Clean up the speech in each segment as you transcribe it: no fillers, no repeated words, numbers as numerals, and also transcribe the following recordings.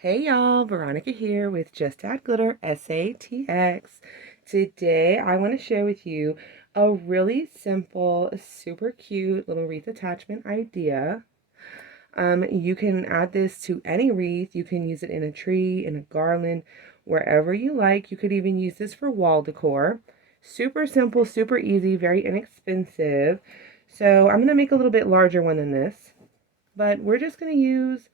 Hey y'all, Veronica here with Just Add Glitter SATX. Today I want to share with you a really simple, super cute little wreath attachment idea. You can add this to any wreath. You can use it in a tree, in a garland, wherever you like. You could even use this for wall decor. Super simple, super easy, very inexpensive. So I'm going to make a little bit larger one than this, but we're just going to use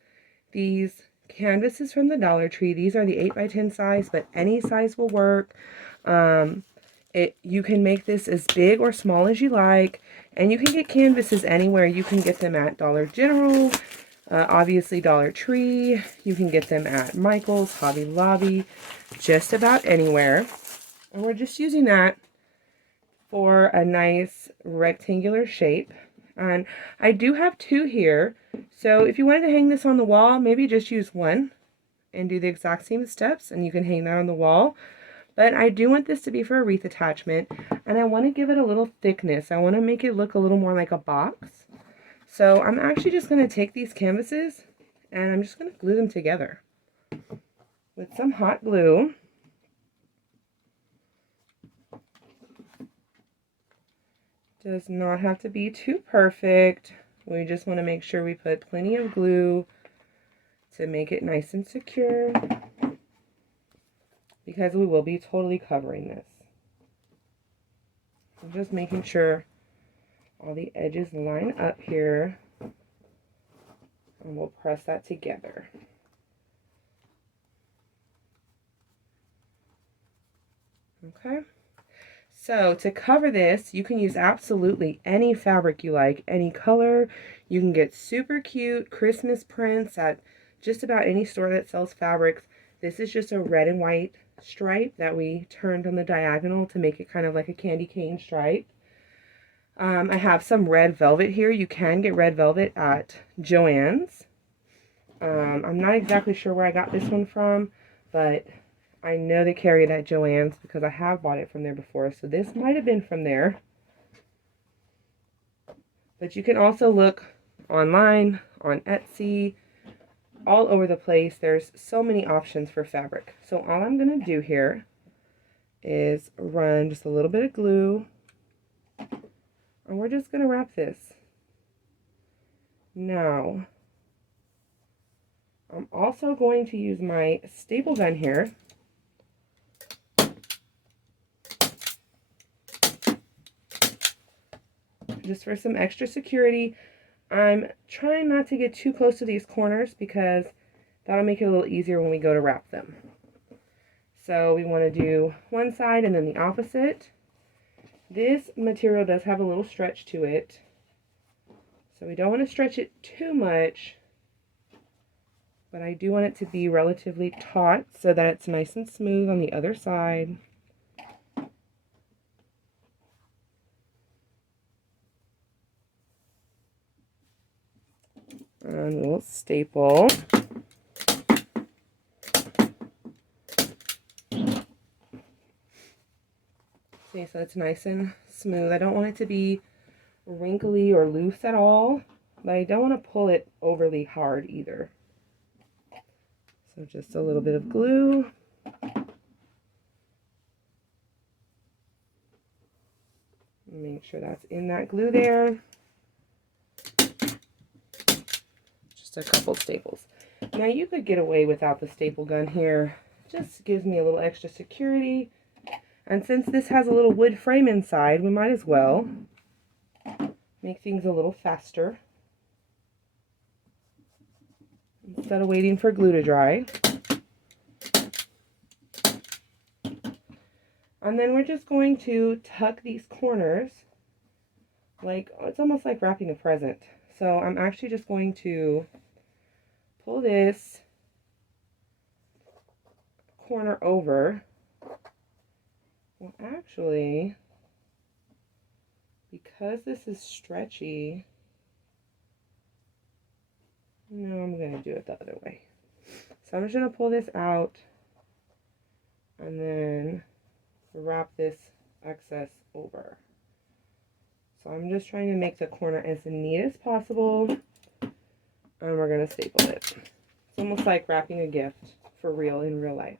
these canvases from the Dollar Tree. These are the 8x10 size, but any size will work. You can make this as big or small as you like, and you can get canvases anywhere. You can get them at Dollar General, obviously Dollar Tree. You can get them at Michael's, Hobby Lobby, just about anywhere. And we're just using that for a nice rectangular shape. And I do have two here, so if you wanted to hang this on the wall, maybe just use one and do the exact same steps, and you can hang that on the wall. But I do want this to be for a wreath attachment, and I want to give it a little thickness. I want to make it look a little more like a box. So I'm actually just going to take these canvases and I'm just going to glue them together with some hot glue. Does not have to be too perfect. We just want to make sure we put plenty of glue to make it nice and secure, because we will be totally covering this. So just making sure all the edges line up here, and we'll press that together. Okay. So to cover this, you can use absolutely any fabric you like, any color. You can get super cute Christmas prints at just about any store that sells fabrics. This is just a red and white stripe that we turned on the diagonal to make it kind of like a candy cane stripe. I have some red velvet here. You can get red velvet at Joann's. I'm not exactly sure where I got this one from, but I know they carry it at Joann's because I have bought it from there before, so this might have been from there. But you can also look online, on Etsy, all over the place. There's so many options for fabric. So all I'm going to do here is run just a little bit of glue, and we're just going to wrap this. Now, I'm also going to use my staple gun here. Just for some extra security. I'm trying not to get too close to these corners because that'll make it a little easier when we go to wrap them. So we want to do one side and then the opposite. This material does have a little stretch to it, so we don't want to stretch it too much, but I do want it to be relatively taut so that it's nice and smooth on the other side. And we'll staple. See, so it's nice and smooth. I don't want it to be wrinkly or loose at all, but I don't want to pull it overly hard either. So just a little bit of glue. Make sure that's in that glue there. Just a couple staples. Now you could get away without the staple gun here. Just gives me a little extra security. And since this has a little wood frame inside, we might as well make things a little faster instead of waiting for glue to dry. And then we're just going to tuck these corners, like it's almost like wrapping a present. So I'm actually just going to pull this corner over. Well, actually, because this is stretchy, no, I'm going to do it the other way. So I'm just going to pull this out and then wrap this excess over. So I'm just trying to make the corner as neat as possible, and we're going to staple it. almost like wrapping a gift for real in real life.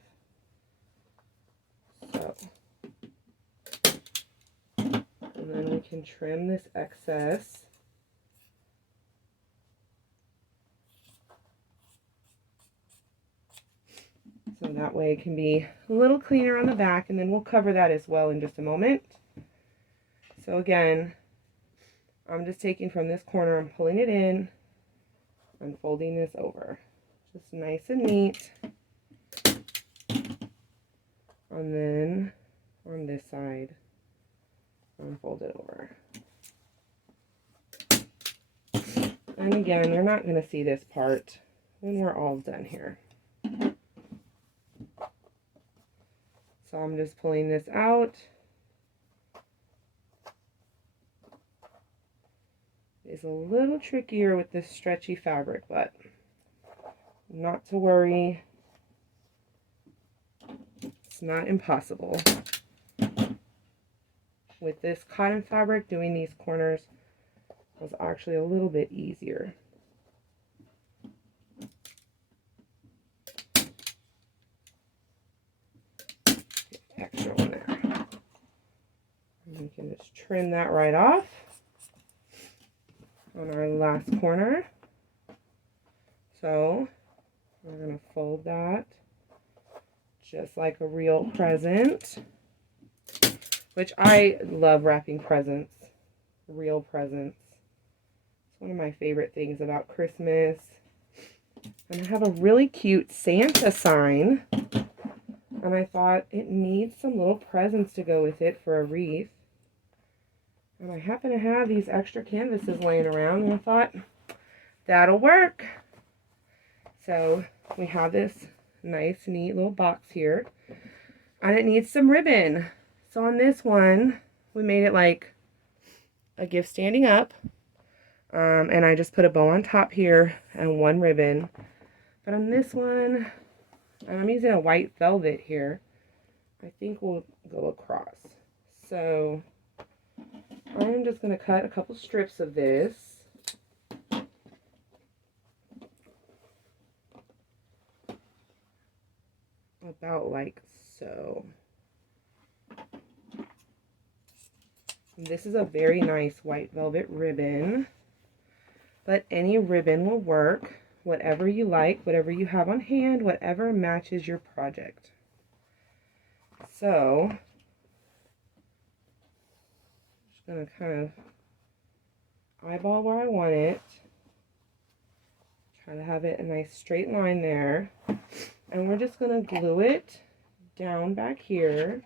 So, and then we can trim this excess. So that way it can be a little cleaner on the back, and then we'll cover that as well in just a moment. So again, I'm just taking from this corner, I'm pulling it in, I'm folding this over. Just nice and neat. And then on this side, unfold it over. And again, they're not going to see this part when we're all done here. So I'm just pulling this out. It's a little trickier with this stretchy fabric, but not to worry. It's not impossible. With this cotton fabric, doing these corners was actually a little bit easier. Extra one there. And we can just trim that right off on our last corner. So we're going to fold that just like a real present, which I love wrapping presents, real presents. It's one of my favorite things about Christmas. And I have a really cute Santa sign, and I thought it needs some little presents to go with it for a wreath. And I happen to have these extra canvases laying around, and I thought that'll work. So we have this nice, neat little box here, and it needs some ribbon. So on this one, we made it like a gift standing up, and I just put a bow on top here and one ribbon. But on this one, I'm using a white velvet here. I think we'll go across. So I'm just going to cut a couple strips of this. About like so. This is a very nice white velvet ribbon, but any ribbon will work. Whatever you like, whatever you have on hand, whatever matches your project. So, just going to kind of eyeball where I want it. Try to have it a nice straight line there. And we're just going to glue it down back here.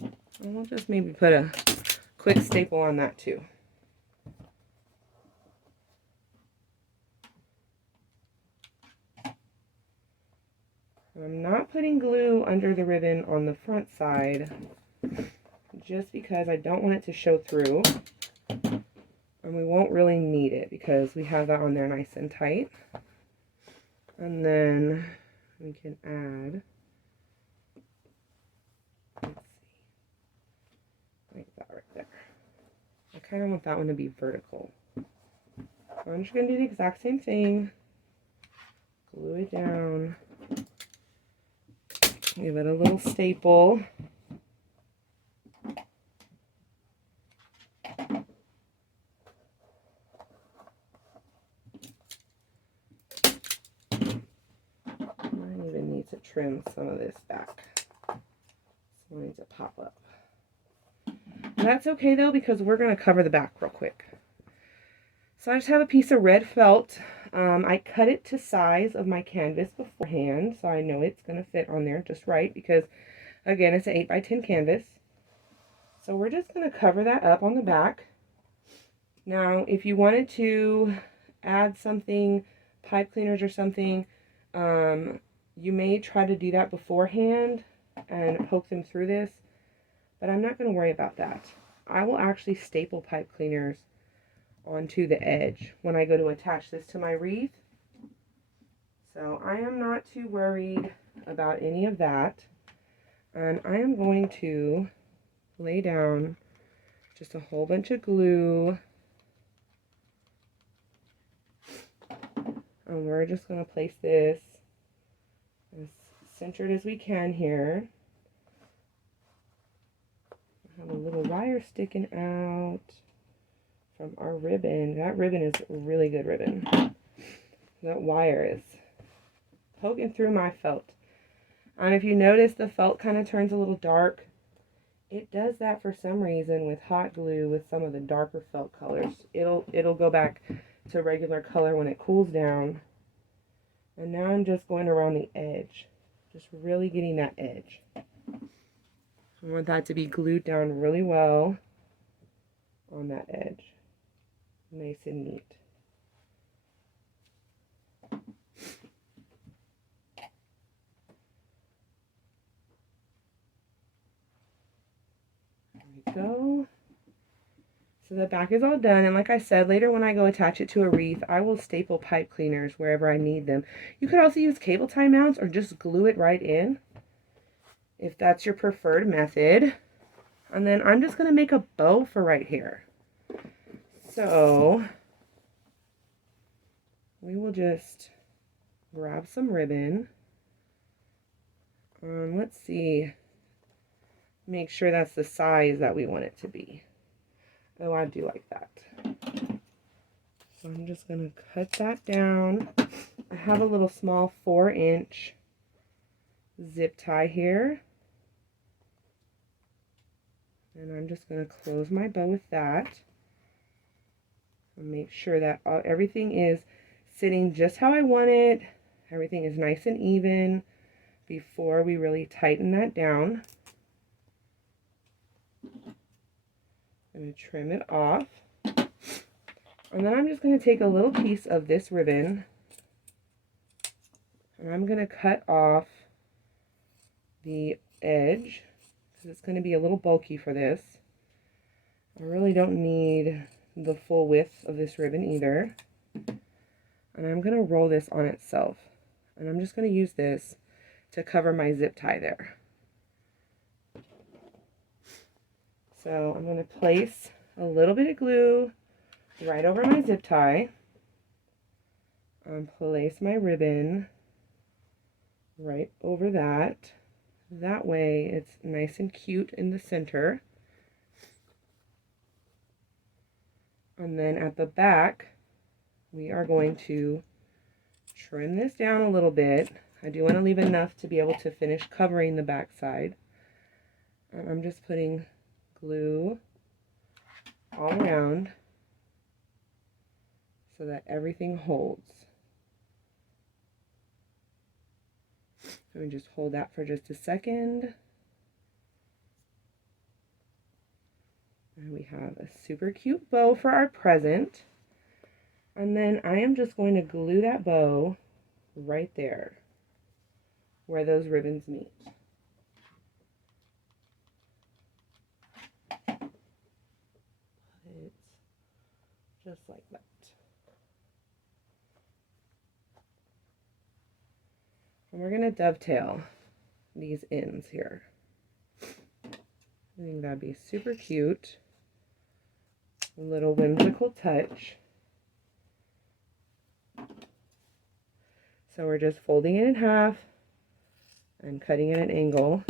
And we'll just maybe put a quick staple on that too. I'm not putting glue under the ribbon on the front side just because I don't want it to show through. And we won't really need it because we have that on there nice and tight. And then we can add, let's see, like that right there. I kind of want that one to be vertical. So I'm just going to do the exact same thing. Glue it down. Give it a little staple. Might even need to trim some of this back. So I need to pop up. And that's okay though, because we're going to cover the back real quick. So I just have a piece of red felt. I cut it to size of my canvas beforehand, so I know it's going to fit on there just right, because again, it's an 8x10 canvas. So we're just going to cover that up on the back. Now, if you wanted to add something, pipe cleaners or something, you may try to do that beforehand and poke them through this, but I'm not going to worry about that. I will actually staple pipe cleaners onto the edge when I go to attach this to my wreath. So I am not too worried about any of that. And I am going to lay down just a whole bunch of glue And we're just going to place this as centered as we can here. I have a little wire sticking out from our ribbon. That ribbon is a really good ribbon. That wire is poking through my felt. And if you notice, the felt kind of turns a little dark. It does that for some reason with hot glue with some of the darker felt colors. It'll go back to regular color when it cools down. And now I'm just going around the edge. Just really getting that edge. I want that to be glued down really well on that edge. Nice and neat. Go. So the back is all done, and like I said, later when I go attach it to a wreath, I will staple pipe cleaners wherever I need them. You could also use cable tie mounts or just glue it right in if that's your preferred method. And then I'm just going to make a bow for right here. So we will just grab some ribbon. Let's see. Make sure that's the size that we want it to be. Oh, I do like that. So I'm just going to cut that down. I have a little small 4-inch zip tie here. And I'm just going to close my bow with that. And make sure that everything is sitting just how I want it. Everything is nice and even before we really tighten that down. I'm going to trim it off. And then I'm just going to take a little piece of this ribbon and I'm going to cut off the edge because it's going to be a little bulky for this. I really don't need the full width of this ribbon either. And I'm going to roll this on itself. And I'm just going to use this to cover my zip tie there. So I'm going to place a little bit of glue right over my zip tie and place my ribbon right over that. That way it's nice and cute in the center. And then at the back, we are going to trim this down a little bit. I do want to leave enough to be able to finish covering the back side. And I'm just putting glue all around so that everything holds. Let me just hold that for just a second. And we have a super cute bow for our present. And then I am just going to glue that bow right there where those ribbons meet. Just like that. And we're going to dovetail these ends here. I think that'd be super cute. A little whimsical touch. So we're just folding it in half and cutting at an angle.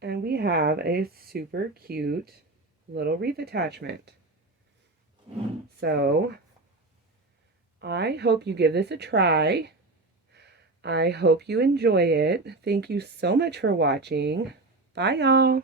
And we have a super cute little wreath attachment. So I hope you give this a try. I hope you enjoy it. Thank you so much for watching. Bye, y'all.